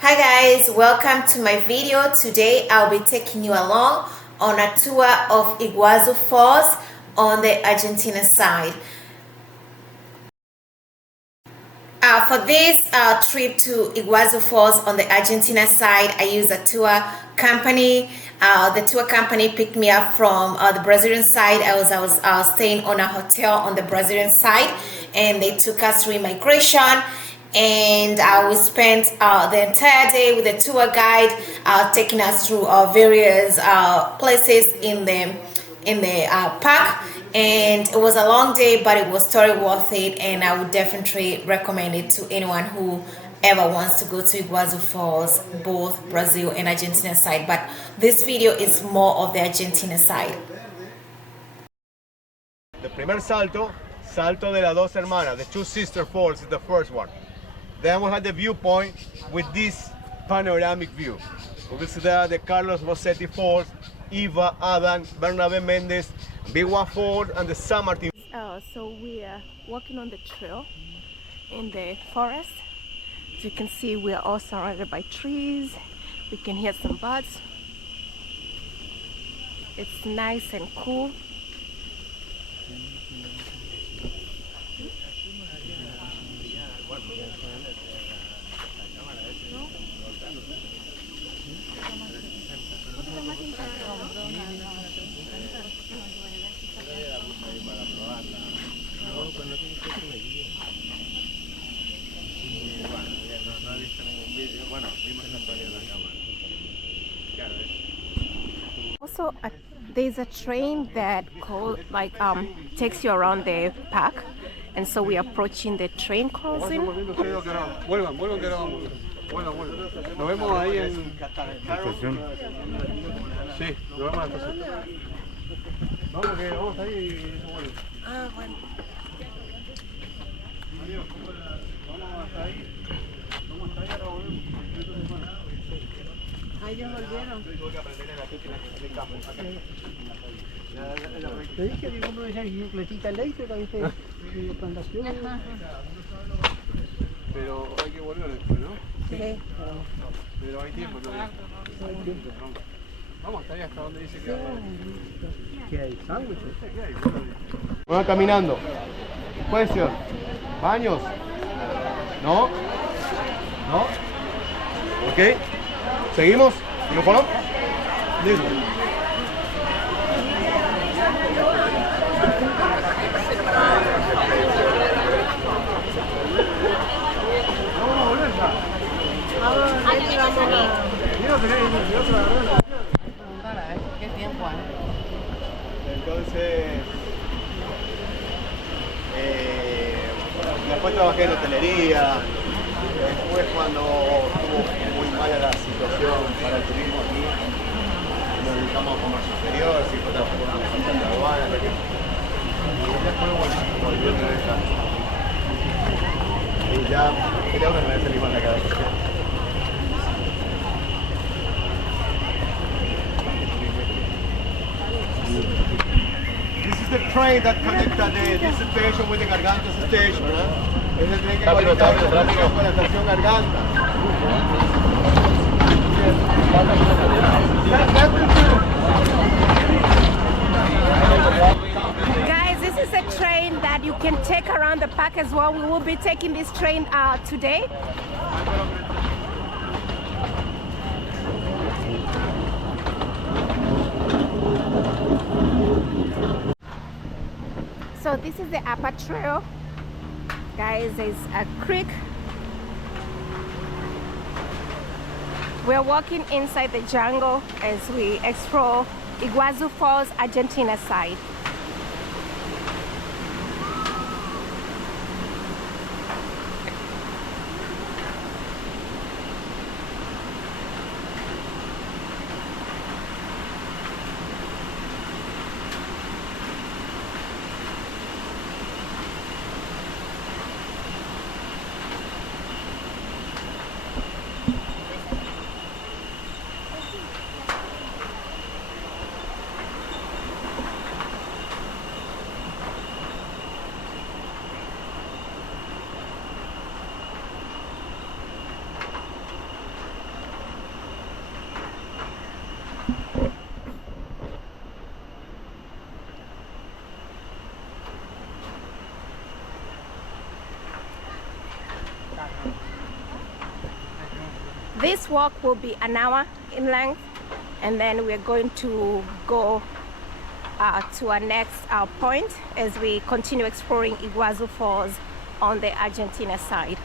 Hi guys, welcome to my video. Today I'll be taking you along on a tour of Iguazú Falls on the Argentina side. For this trip to Iguazú Falls on the Argentina side, I used a tour company. The tour company picked me up from the Brazilian side. I was staying on a hotel on the Brazilian side, and they took us through immigration. And we spent the entire day with a tour guide, taking us through various places in the park. And it was a long day, but it was totally worth it, and I would definitely recommend it to anyone who ever wants to go to Iguazú Falls, both Brazil and Argentina side. But this video is more of the Argentina side. The primer salto de las dos hermanas, the two sister falls is the first one. Then we have the viewpoint with this panoramic view. We will see there the Carlos Rossetti Falls, Eva, Adam, Bernabé Mendes, 𝐕𝐈𝐃 Falls, and the San Martin. So we are walking on the trail in the forest. As you can see, we are all surrounded by trees. We can hear some birds. It's nice and cool. Also, there's a train that takes you around the park, and so we are approaching the train crossing. Nos vemos ahí en estación. Sí, nos vemos en la estación. Vamos que vamos ahí. Ah, bueno. Vamos hasta ahí. Vamos hasta ahí, ahora volvemos. Ahí ya volvieron. Tuve que aprender en la máquina de campo. Te dije que compro esa bicicletita eléctrica, ¿viste? Cuando Pero hay que volver después, ¿no? Sí. Pero hay tiempo todavía. Hay tiempo. Vamos hasta ahí, hasta donde dice que hay. ¿Qué hay? ¿Sándwiches? Bueno, caminando. Question. ¿Baños? ¿No? ¿No? ¿Ok? ¿Seguimos? ¿No fueron? Listo. ¿Qué tiempo hay? Entonces, después trabajé en hotelería. Después, cuando estuvo muy mala la situación para el turismo aquí, nos dedicamos a comercio exterior, sí, fue trabajar con una empresa de aduana. Y después, bueno, volví otra vez a... Y ya creo que me voy a salir más la cabeza. This is the train that connects this station with the Garganta station, ¿no? Es el tren que conecta con la estación Garganta. Guys, this is a train that you can take around the park as well. We will be taking this train today. So this is the upper trail. Guys, there's a creek. We're walking inside the jungle as we explore Iguazú Falls, Argentina side. This walk will be an hour in length, and then we're going to go to our next point as we continue exploring Iguazú Falls on the Argentina side.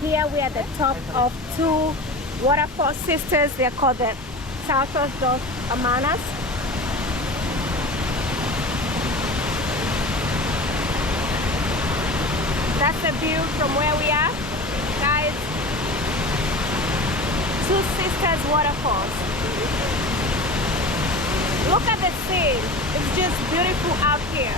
Here we are at the top of two waterfall sisters. They are called the Saltos dos Hermanas. That's the view from where we are, guys. Two sisters waterfalls. Look at the scene. It's just beautiful out here.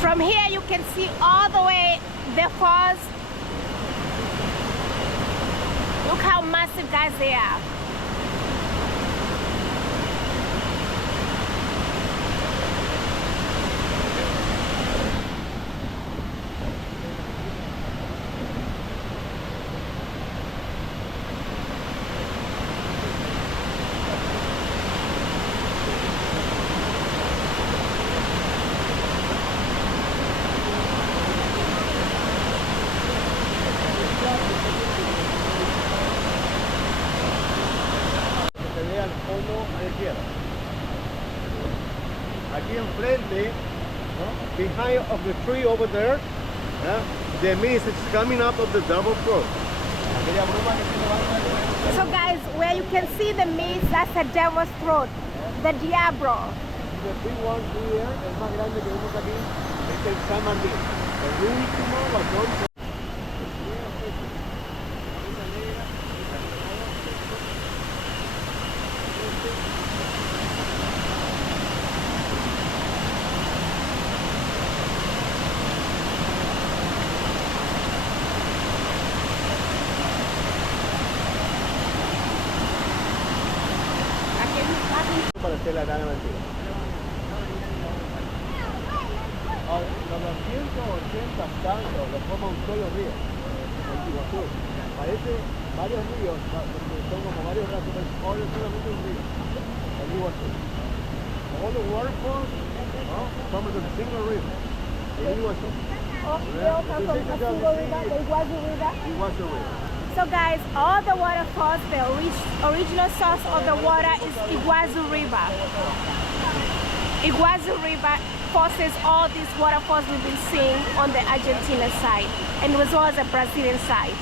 From here you can see all the way the falls. Look how massive, guys, they are. Aquí enfrente, behind of the tree over there, the mist is coming up of the double throat. So guys, where you can see the mist, that's the devil's throat, the Diablo. The big one here, el más grande que vemos aquí, es el Chamandí. El último batón. Para hacer la gran aventura. Los 280 tantos lo forma un solo río, el Iguazú. Parece varios ríos, son como varios brazos, pero ahora es solamente un río, el Iguazú. All the waterfalls come from a single river, el Iguazú. They all come from a single river, the Iguazú River. Iguazú River. So guys, all the waterfalls, the original source of the water is Iguazú River. Iguazú River forces all these waterfalls we've been seeing on the Argentina side, and as well as the Brazilian side.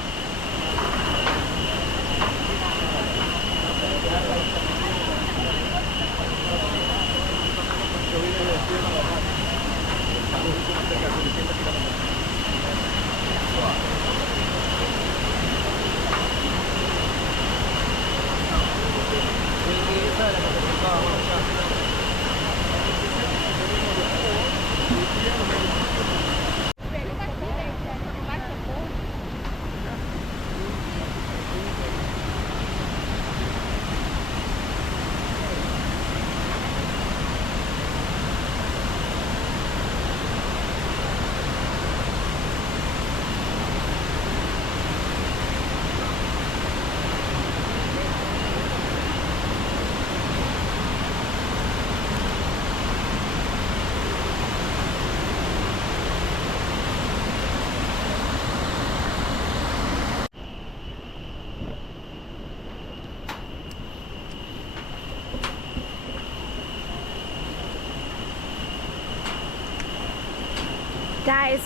Guys,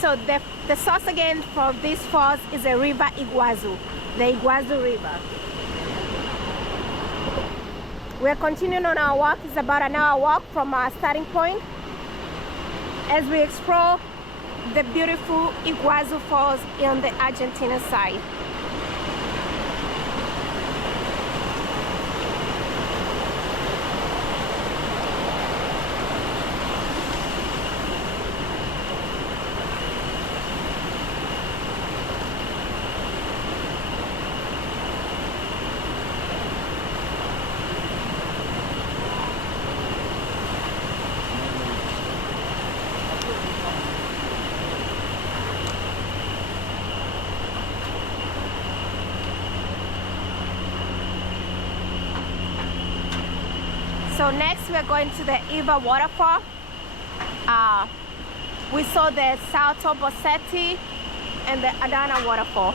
so the source again for this falls is the river Iguazú, the Iguazú River. We're continuing on our walk. It's about an hour walk from our starting point as we explore the beautiful Iguazú Falls on the Argentina side. So next we're going to the 𝐓𝐇𝐈𝐒 waterfall. We saw the Salto Bossetti and the Adana waterfall.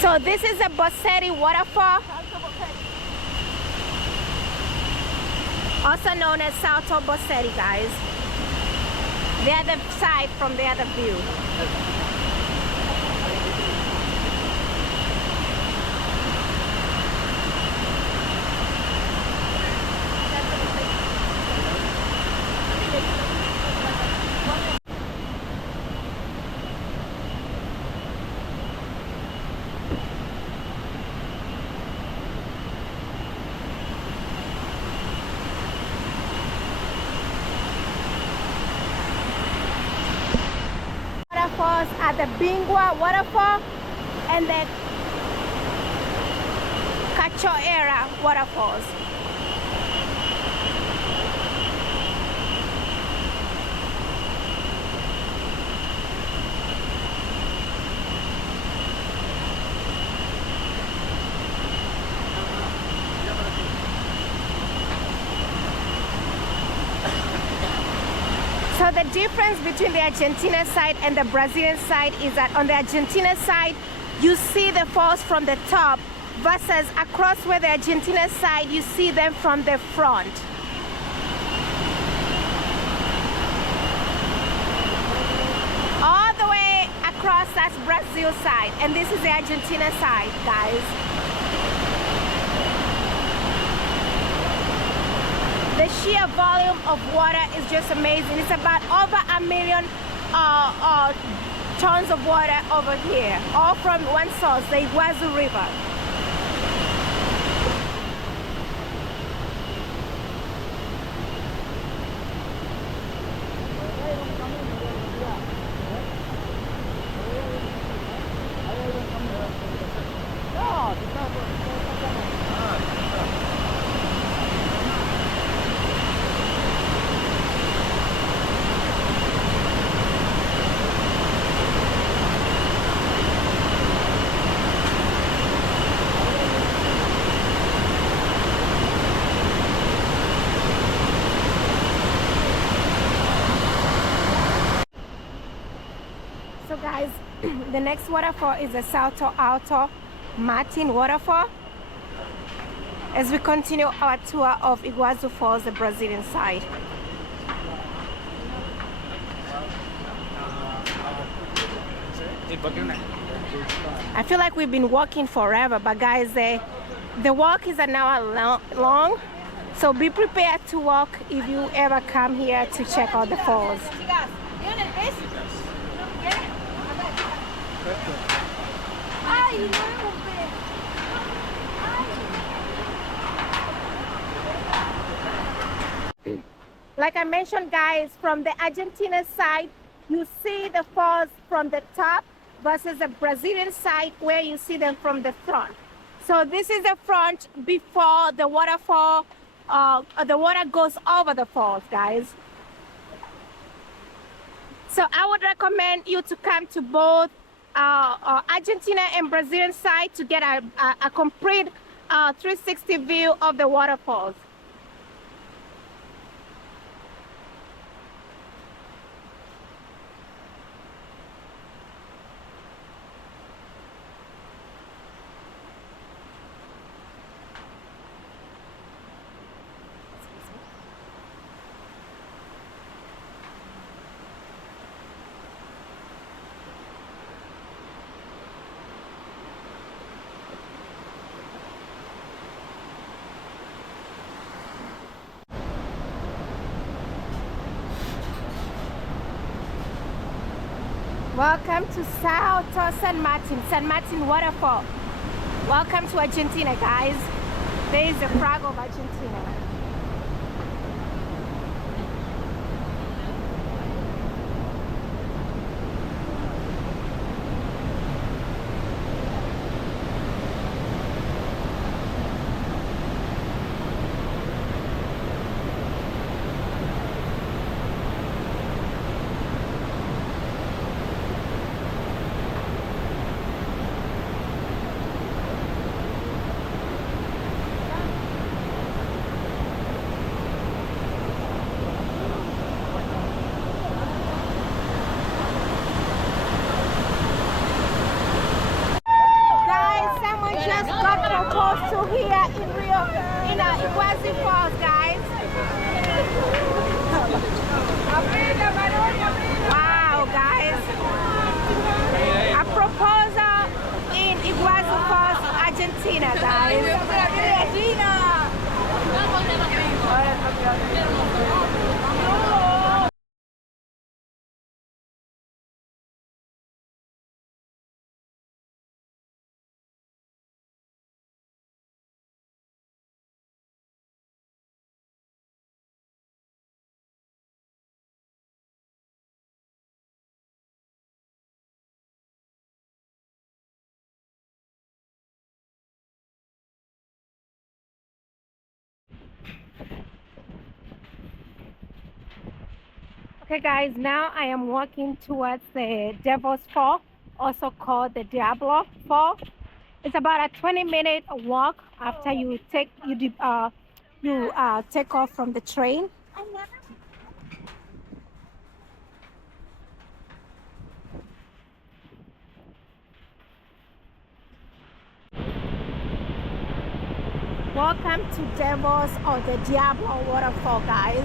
So this is a Bossetti waterfall, also known as Salto Bossetti, guys. The other side from the other view. Waterfalls at the Bingwa waterfall and the 𝐄𝐎𝐿 waterfalls. So the difference between the Argentina side and the Brazilian side is that on the Argentina side, you see the falls from the top versus across where the Argentina side, you see them from the front. All the way across, that's Brazil side, and this is the Argentina side, guys. The sheer volume of water is just amazing. It's about over 1 million tons of water over here, all from one source, the Iguazú River. So guys, the next waterfall is the Salto Alto Martin waterfall as we continue our tour of Iguazú Falls, the Brazilian side. I feel like we've been walking forever, but guys, the walk is an hour long, so be prepared to walk if you ever come here to check out the falls. Like I mentioned, guys, from the Argentina side, you see the falls from the top versus the Brazilian side where you see them from the front. So this is the front before the waterfall, the water goes over the falls, guys. So I would recommend you to come to both Argentina and Brazilian side to get a complete 360 view of the waterfalls. Welcome to South San Martin waterfall. Welcome to Argentina, guys. There is the flag of Argentina. To here in Iguazú Falls, guys. Wow, guys. A proposal in Iguazú Falls, Argentina, guys. Okay guys, now I am walking towards the Devil's Fall, also called the Diablo Fall. It's about a 20-minute walk after you take off from the train. Welcome to Devil's or the Diablo waterfall, guys.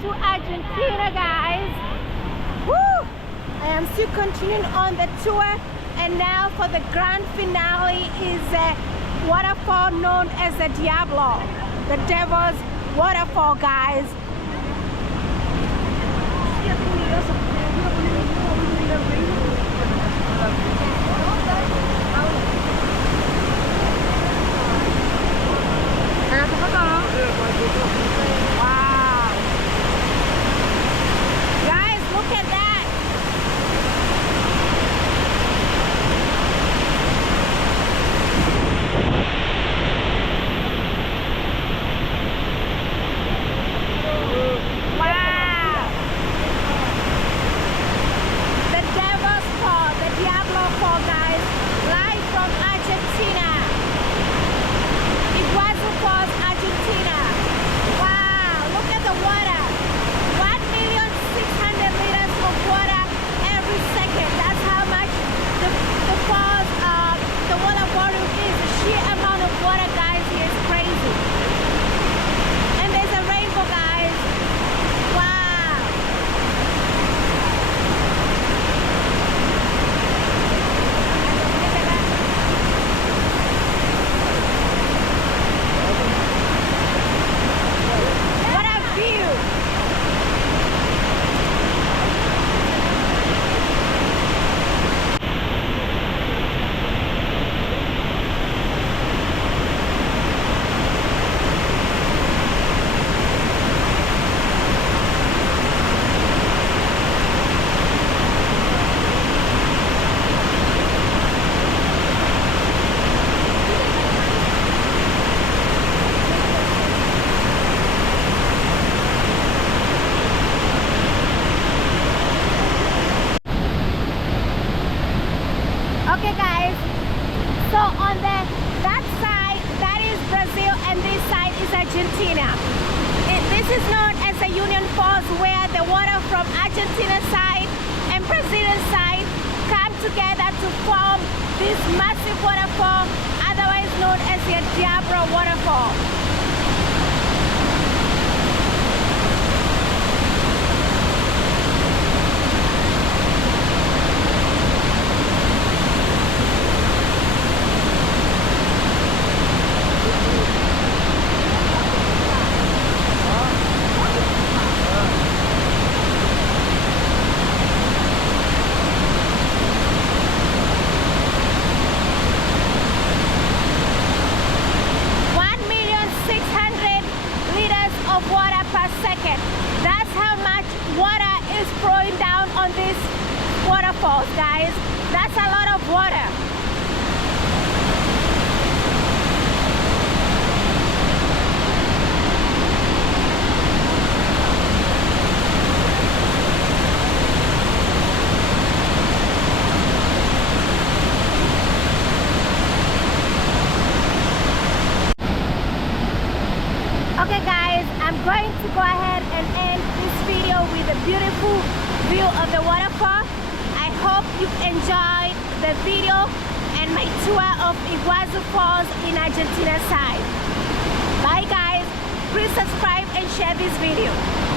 To Argentina, guys. Woo! I am still continuing on the tour, and now for the grand finale is a waterfall known as the Diablo, the Devil's waterfall, guys. Wow. Guys, look at that. Wow. The Devil's Fall, the Diablo Fall, guys, live from Argentina. Iguazú Falls, Argentina. Wow, look at the water. 1,600,000 liters of water every second. That's how much the falls, the water volume is. The sheer amount of water, guys, here is crazy. And there's a rainbow, guys. Wow. What a view. Okay guys, so on that side, that is Brazil, and this side is Argentina. This is known as the Union Falls, where the water from Argentina side and Brazilian side come together to form this massive waterfall, otherwise known as the Diablo waterfall. Waterfalls, guys. That's a lot of water. Okay guys, I'm going to go ahead and end this video with a beautiful view of the waterfall. I hope you enjoyed the video and my tour of Iguazú Falls in Argentina side. Bye guys, please subscribe and share this video.